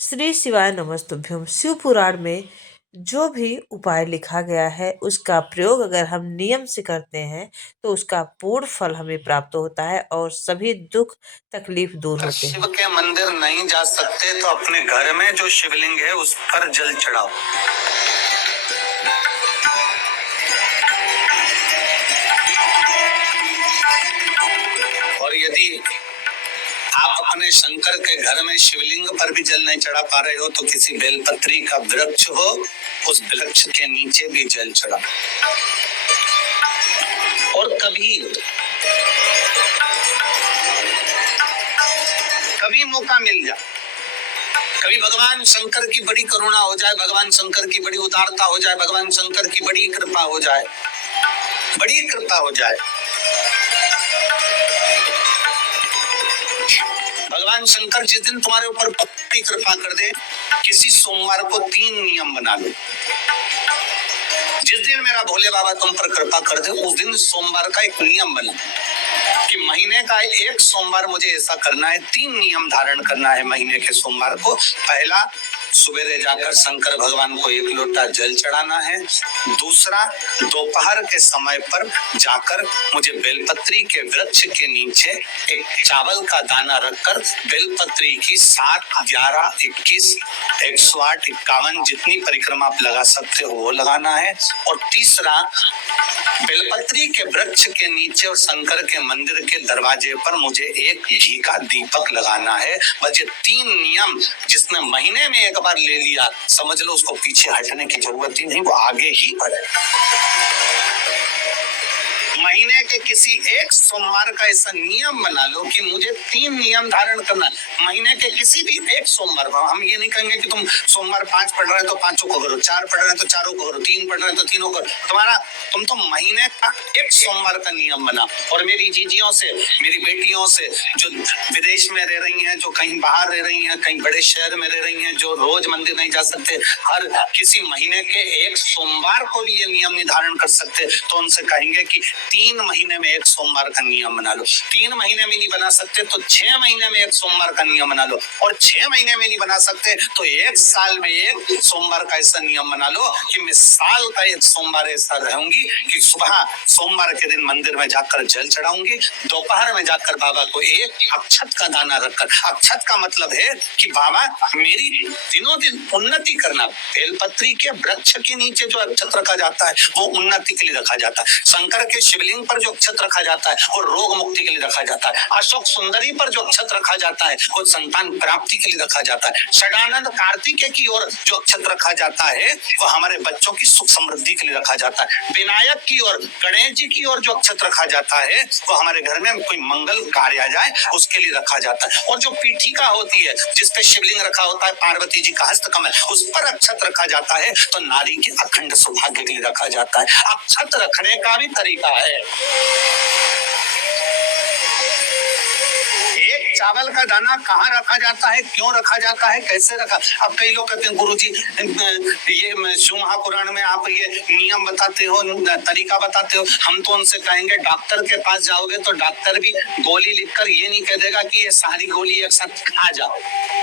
श्री शिवाय नमस्तुभ्यम। शिव पुराण में जो भी उपाय लिखा गया है उसका प्रयोग अगर हम नियम से करते हैं तो उसका पूर्ण फल हमें प्राप्त होता है और सभी दुख तकलीफ दूर होते हैं। शिव के मंदिर नहीं जा सकते तो अपने घर में जो शिवलिंग है उस पर जल चढ़ाओ। और यदि आप अपने शंकर के घर में शिवलिंग पर भी जल नहीं चढ़ा पा रहे हो तो किसी बेलपत्री का वृक्ष हो, उस वृक्ष के नीचे भी जल चढ़ाओ। और कभी मौका मिल जाए, कभी भगवान शंकर की बड़ी करुणा हो जाए, भगवान शंकर की बड़ी उदारता हो जाए, भगवान शंकर की बड़ी कृपा हो जाए, बड़ी कृपा हो जाए, भगवान शंकर जिस दिन तुम्हारे ऊपर बड़ी कृपा कर दे, किसी सोमवार को 3 नियम बना लो। जिस दिन मेरा भोले बाबा तुम पर कृपा कर दे उस दिन सोमवार का एक नियम बना कि महीने का एक सोमवार मुझे ऐसा करना है, 3 नियम धारण करना है महीने के सोमवार को। पहला, सवेरे जाकर शंकर भगवान को 1 लोटा जल चढ़ाना है। दूसरा, दोपहर के समय पर जाकर मुझे बेलपत्री के वृक्ष के नीचे एक चावल का दाना रखकर बेलपत्री की 7, 11, 21, 108, 51 जितनी परिक्रमा आप लगा सकते हो वो लगाना है। और तीसरा, बेलपत्री के वृक्ष के नीचे और शंकर के मंदिर के दरवाजे पर मुझे एक घी का दीपक लगाना है। बस ये 3 नियम जिसने महीने में एक बार ले लिया, समझ लो उसको पीछे हटने की जरूरत ही नहीं, वो आगे ही बढ़े। महीने के किसी एक सोमवार का ऐसा नियम बना लो कि मुझे 3 नियम धारण करना है। महीने के किसी भी एक सोमवार को हम ये नहीं कहेंगे कि तुम सोमवार 5 पढ़ रहे हो तो 5 को करो, 4 पढ़ रहे हो तो 4 को करो, 3 पढ़ रहे हो तो 3 करो। तुम तो महीने का एक सोमवार का नियम बना। और मेरी जीजियों से, मेरी बेटियों से जो विदेश में रह रही हैं, जो कहीं बाहर रह रही हैं, कहीं बड़े शहर में रह रही हैं, जो रोज मंदिर नहीं जा सकते, हर किसी महीने के एक सोमवार को भी ये नियम निर्धारण कर सकते, तो उनसे कहेंगे कि 3 महीने में एक सोमवार का नियम बना लो। 3 महीने में नहीं बना सकते तो 6 महीने में एक सोमवार का नियम बना लो। और 6 महीने में नहीं बना सकते तो 1 साल में एक सोमवार का ऐसा नियम बना लो कि मैं साल का एक सोमवार ऐसा रहूंगी कि सुबह सोमवार के दिन मंदिर में जाकर जल चढ़ाऊंगी, दोपहर में जाकर बाबा को एक अक्षत का दाना रखकर, अक्षत का मतलब है कि बाबा मेरी दिनों दिन उन्नति करना। बेलपत्री के वृक्ष के नीचे जो अक्षत रखा जाता है वो उन्नति के लिए रखा जाता है। शंकर के शिवलिंग पर जो अक्षत रखा जाता है वो रोग मुक्ति के लिए रखा जाता है। अशोक सुंदरी पर जो अक्षत रखा जाता है वो संतान प्राप्ति के लिए रखा जाता है। षडानंद कार्तिकेय की ओर जो अक्षत रखा जाता है वो हमारे बच्चों की सुख समृद्धि के लिए रखा जाता है। विनायक की ओर, गणेश जी की ओर जो अक्षत रखा जाता है वो हमारे घर में कोई मंगल कार्य आ जाए उसके लिए रखा जाता है। और जो पीठिका होती है जिसपे शिवलिंग रखा होता है, पार्वती जी का हस्तकमल, उस पर अक्षत रखा जाता है तो नारी के अखंड सौभाग्य के लिए रखा जाता है। अक्षत रखने का भी तरीका है। एक चावल का दाना कहाँ रखा जाता है, क्यों रखा जाता है, कैसे रखा। अब कई लोग कहते हैं गुरुजी ये शिव महापुराण में आप ये नियम बताते हो, तरीका बताते हो। हम तो उनसे कहेंगे डॉक्टर के पास जाओगे तो डॉक्टर भी गोली लिखकर ये नहीं कह देगा कि ये सारी गोली एक साथ खा जाओ।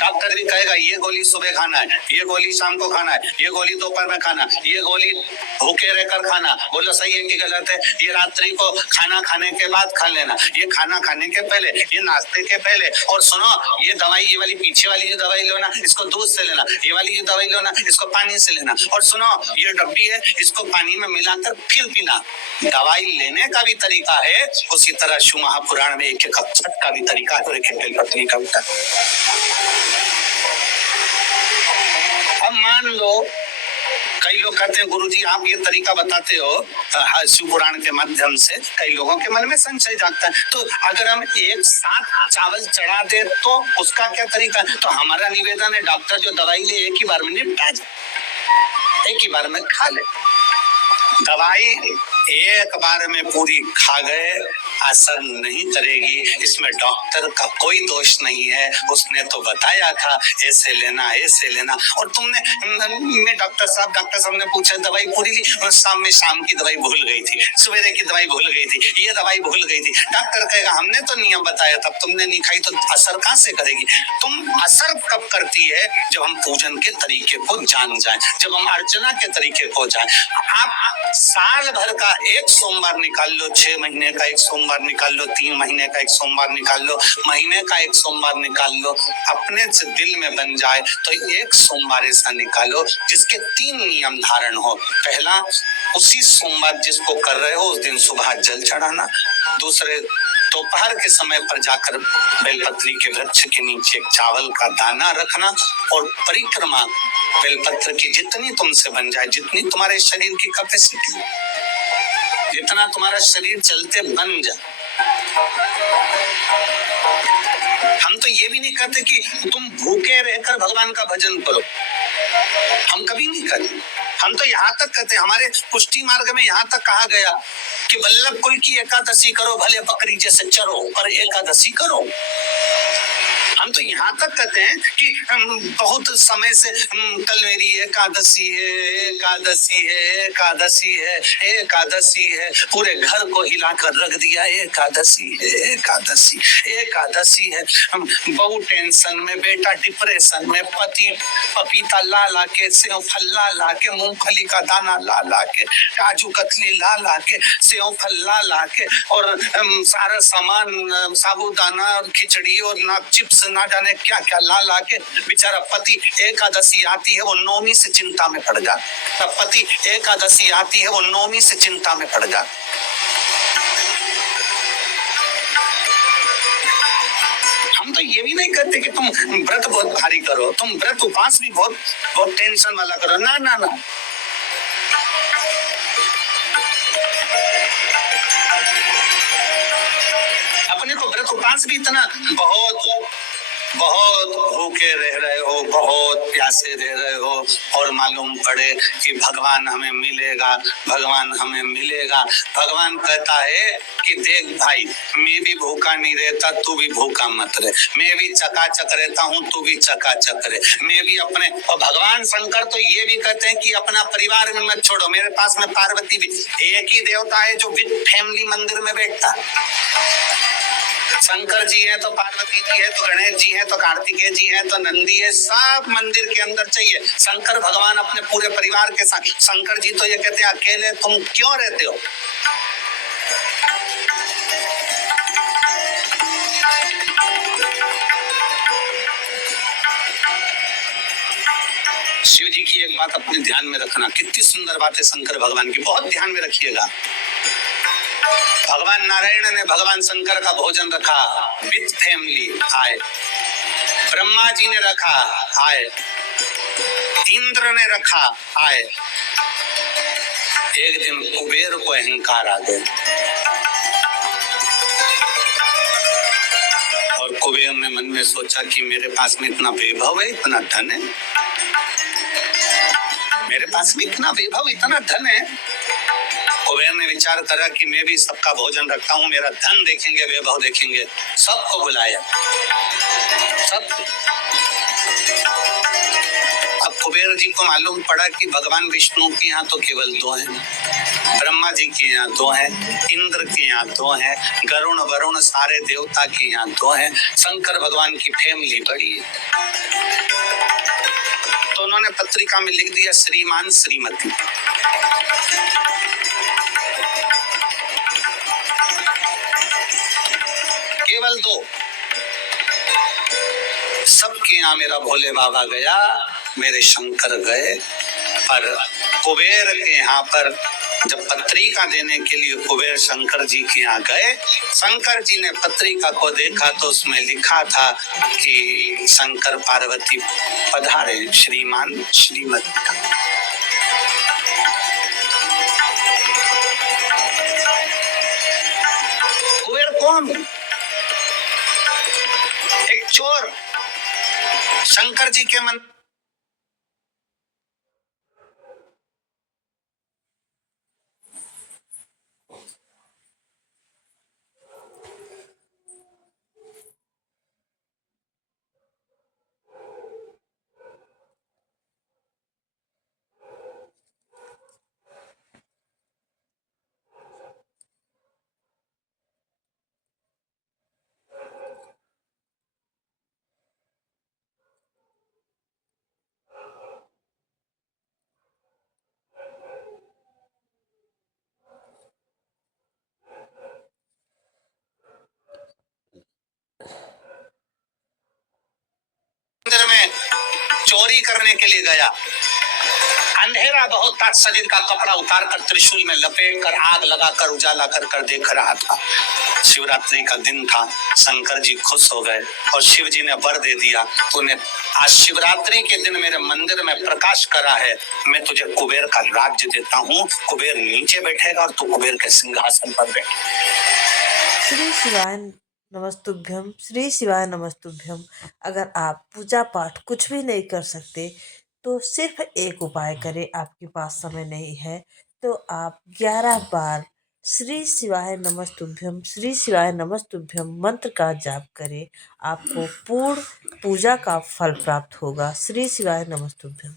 डॉक्टर भी कहेगा ये गोली सुबह खाना है, ये गोली शाम को खाना है, ये गोली दोपहर में खाना, ये गोली भूखे रहकर खाना। बोलो सही है कि गलत है? ये रात्रि को खाना खाने के बाद खा लेना, ये खाना खाने के पहले, ये नाश्ते के पहले। और सुनो, ये दवाई, ये वाली पीछे वाली जो दवाई लो ना इसको दूध से लेना, ये वाली जो दवाई लो ना इसको पानी से लेना। और सुनो, ये डब्बी है इसको पानी में मिलाकर फिर पीना। दवाई लेने का भी तरीका है, उसी तरह शिव महापुराण में एक अक्षत का भी तरीका है और एक बेलपत्री का भी तरीका। अब मान लो कई लोग कहते हैं गुरुजी आप ये तरीका बताते हो शिव पुराण के माध्यम से, कई लोगों के मन में संशय जागता है। तो अगर हम एक साथ चावल चढ़ा दे तो उसका क्या तरीका है? तो हमारा निवेदन है डॉक्टर जो दवाई ले एक ही बार में निपटा जाए, एक ही बार में खा ले। दवाई एक बार में पूरी खा गए असर नहीं करेगी। इसमें डॉक्टर का कोई दोष नहीं है, उसने तो बताया था ऐसे लेना ऐसे लेना। और तुमने मैं डॉक्टर साहब ने पूछा दवाई पूरी ली, शाम की दवाई भूल गई थी, सवेरे की दवाई भूल गई थी, ये दवाई भूल गई थी। डॉक्टर कहेगा हमने तो नियम बताया, तब तुमने नहीं खाई, तो असर कहां से करेगी? तुम असर कब करती है? जब हम पूजन के तरीके को जान जाए, जब हम अर्चना के तरीके को जाए। आप साल भर का एक सोमवार निकाल लो, 6 महीने का एक सोमवार निकाल लो, 3 महीने का एक सोमवार निकाल लो, महीने का एक सोमवार निकाल लो, अपने से दिल में बन जाए तो एक सोमवार ऐसा निकालो जिसके 3 नियम धारण हो। पहला, उसी सोमवार जिसको कर रहे हो उस दिन सुबह जल चढ़ाना। दूसरे, दोपहर के समय पर जाकर बेलपत्री के वृक्ष के नीचे एक चावल का दाना रखना और परिक्रमा बेलपत्र की जितनी तुमसे बन जाए, जितनी तुम्हारे शरीर की कैपेसिटी, जितना तुम्हारा शरीर चलते बन जाए। हम तो ये भी नहीं कहते कि तुम भूखे रहकर भगवान का भजन करो, हम कभी नहीं करते। हम तो यहाँ तक कहते हैं, हमारे पुष्टि मार्ग में यहाँ तक कहा गया कि वल्लभ कुल की एकादशी करो, भले बकरी जैसे चरो पर एकादशी करो। हम तो यहाँ तक कहते हैं कि बहुत समय से कल मेरी एकादशी है, एकादशी है, एकादशी है, एकादशी है, पूरे घर को हिलाकर रख दिया, एकादशी है, एकादशी, एकादशी है। बहू टेंशन में, बेटा डिप्रेशन में, पति पपीता ला ला के, सेव फल ला ला के, मूंगफली का दाना ला ला के, काजू कतली ला ला के, सेव फल ला ला के, और सारा सामान, साबूदाना, खिचड़ी और ना चिप्स, ना जाने क्या क्या ला ला के, बेचारा पति एकादशी आती है वो नौमी से चिंता में पड़ जाता। पति एकादशी आती है वो नौमी से चिंता में पड़ जाता। हम तो ये भी नहीं कहते कि तुम व्रत बहुत भारी करो, तुम व्रत उपवास भी बहुत बहुत टेंशन वाला करो, ना ना ना। अपने को व्रत उपवास भी इतना बहुत बहुत भूखे रह रहे हो, बहुत प्यासे रह रहे हो, और मालूम पड़े कि भगवान हमें मिलेगा, भगवान हमें मिलेगा। भगवान कहता है कि देख भाई, मैं भी भूखा नहीं रहता, तू भी भूखा मत रहे, मैं भी चकाचक रहता हूँ, तू भी चकाचक रहे, मैं भी अपने। और भगवान शंकर तो ये भी कहते हैं कि अपना परिवार में मत छोड़ो। मेरे पास में पार्वती भी एक ही देवता है जो विद फैमिली मंदिर में बैठता है। शंकर जी है तो पार्वती जी है तो गणेश जी है तो कार्तिकेय जी है तो नंदी है, सब मंदिर के अंदर चाहिए। शंकर भगवान अपने पूरे परिवार के साथ। शंकर जी तो ये कहते हैं अकेले तुम क्यों रहते हो? शिव जी की एक बात अपने ध्यान में रखना, कितनी सुंदर बात है शंकर भगवान की, बहुत ध्यान में रखिएगा। भगवान नारायण ने भगवान शंकर का भोजन रखा, विद फैमिली आए। ब्रह्मा जी ने रखा, आए। इंद्र ने रखा, आए। एक दिन कुबेर को अहंकार आ गया और कुबेर ने मन में सोचा कि मेरे पास में इतना वैभव है, इतना धन है, मेरे पास में इतना वैभव, इतना धन है। कुबेर ने विचार करा कि मैं भी सबका भोजन रखता हूँ, मेरा धन देखेंगे, वैभव देखेंगे। सबको बुलाया, सब। अब कुबेर जी को मालूम पड़ा कि भगवान विष्णु के यहाँ तो केवल 2 हैं, ब्रह्मा जी के यहाँ 2 हैं, इंद्र के यहाँ 2 हैं, गरुण वरुण सारे देवता के यहाँ 2 हैं, शंकर भगवान की फैमिली बड़ी है। तो उन्होंने पत्रिका में लिख दिया श्रीमान श्रीमती। केवल 2। सबके यहाँ मेरा भोले बाबा गया, मेरे शंकर गए, पर कुबेर के यहाँ पर जब पत्रिका देने के लिए कुबेर शंकर जी के यहाँ गए, शंकर जी ने पत्रिका को देखा तो उसमें लिखा था कि शंकर पार्वती पधारे, श्रीमान श्रीमती। कुबेर कौन? एक चोर। शंकर जी के मन चोरी करने के लिए गया, अंधेरा बहुत था, शरीर का कपड़ा उतार कर त्रिशूल में लपेट कर आग लगाकर उजाला कर देख रहा था। शिवरात्रि का दिन था, शंकर जी खुश हो गए और शिव जी ने वर दे दिया, तूने आज शिवरात्रि के दिन मेरे मंदिर में प्रकाश करा है, मैं तुझे कुबेर का राज्य देता हूँ। कुबेर नीचे बैठेगा और तू कुबेर के सिंहासन पर बैठेगा। श्री शिवाय नमस्तुभ्यम, श्री शिवाय नमस्तुभ्यम। अगर आप पूजा पाठ कुछ भी नहीं कर सकते तो सिर्फ एक उपाय करें। आपके पास समय नहीं है तो आप 11 बार श्री शिवाय नमस्तुभ्यम, श्री शिवाय नमस्तुभ्यम मंत्र का जाप करें। आपको पूर्ण पूजा का फल प्राप्त होगा। श्री शिवाय नमस्तुभ्यम।